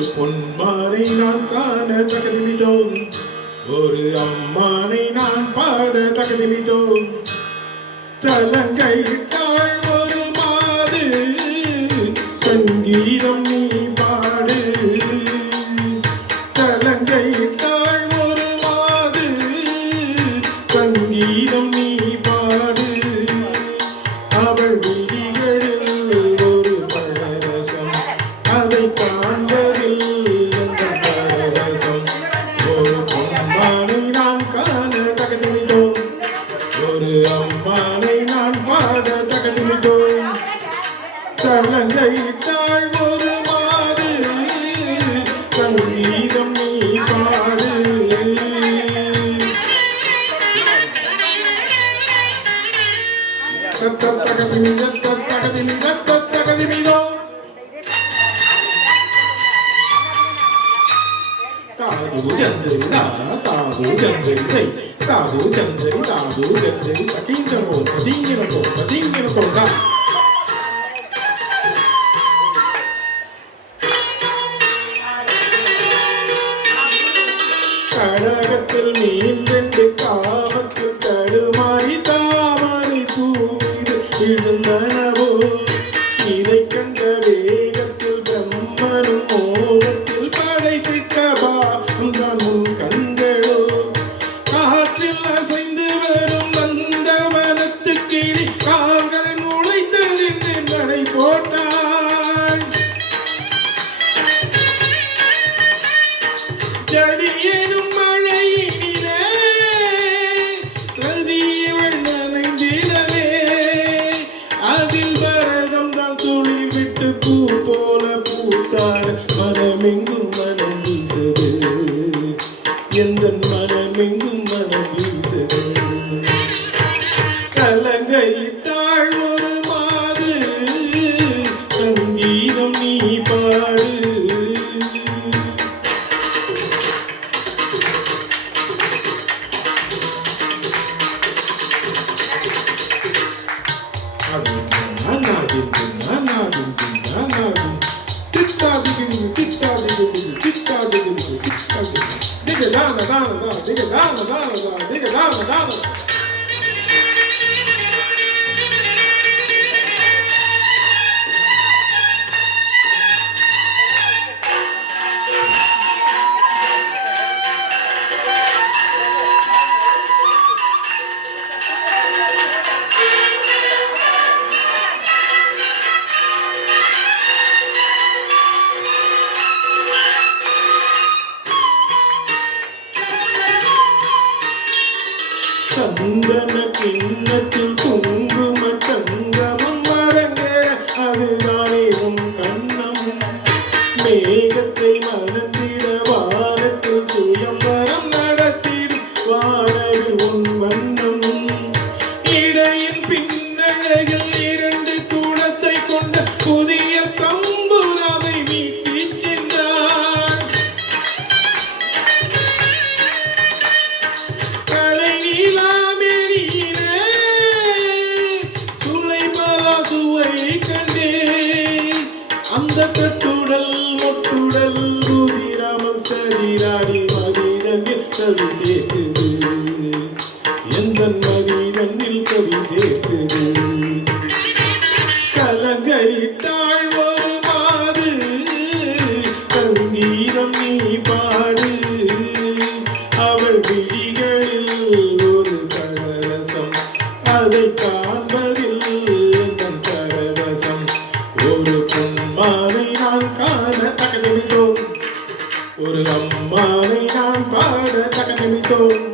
ஒரு பொன்மானை நான் காண தகுதிமிதோம், ஒரு அம்மானை நான் பாட தகுதிமிதோம். சலங்கையிட்டாள் ஒரு மாது, சங்கீதம் நீ பாடு. சலங்கையிட்டாள் ஒரு மாது, சங்கீதம் நீ பாடு. அவள் விழிகளில் ஒரு பழரசம், அதை காண்பதில் எந்த பரவசம். ஒரு பொன்மானை நான் காண தகுதிமிதோம், ஒரு அம்மானை நான் பாட தகுதிமிதோம். சலங்கையிட்டாள் ஒரு மாது, சங்கீதம் நீ பாடு. தாது ஜந்தரி தாது ஜந்தரி தாது ஜந்தரி தாது ஜந்தரி பட்டிங்கனோ பட்டிங்கனோ பட்டிங்கனோ தா. கடகத்தில் மீன் ரெண்டு காமத்தில் தடுமாறி தாமரை பூவிது விழுந்தனவோ. இதை கண்ட வேகத்தில் பிரம்மனும் மோகத்தில் படைத்திட்ட பாகம் உன் கண்களோ. காற்றில் அசைந்து வரும் நந்தவனத்து கிளி கால்கள் நுழைத்து நின்று நடை போட்டாள். ஜடியேனும் மழையிலே கதியவள் நனைந்திடவே, அதில் பரதம் தான் துளி விட்டு பூ போல பூத்தார். மனமெங்கும் மனம் வீசது, எந்த மனமெங்கும் மனம் வீசது. சலங்கையிட்டாள் ஒரு மாது, சங்கீதம் நீ பாடு. சந்தன கிண்ணத்தில் குங்கும சங்கமம் அரங்கேற, அதுதானே உன் கண்ணம். மேகத்தை மறந்திட வானத்தில் சுயம்பரம் நடத்திடும் வானது உன் வண்ணம். இடையின் பின்னழகில் இரண்டு கூடத்தை கொண்ட புதிய தம்புராவை மீட்டி சென்றார். கலை நீலாமெனியிலே சுளைமலா சுவை கண்டே, அந்த கட்டுடல் மொட்டுடல் உதிராமல் சரிராடி மதிதனில் கவி சேர்க்குது, எந்த மதிதனில் கவி சேர்க்குது. சலங்கையிட்டாள் ஒரு மாது, சங்கீதம் நீ பாடு. அவள் விழிகளில் ஒரு பரவசம், அதை காண்பதில் எந்தன் பரவசம். ஒரு பொன்மானை நான் காண தகுதிமிதோம், ஒரு அம்மானை நான் பாட தகுதிமிதோம்.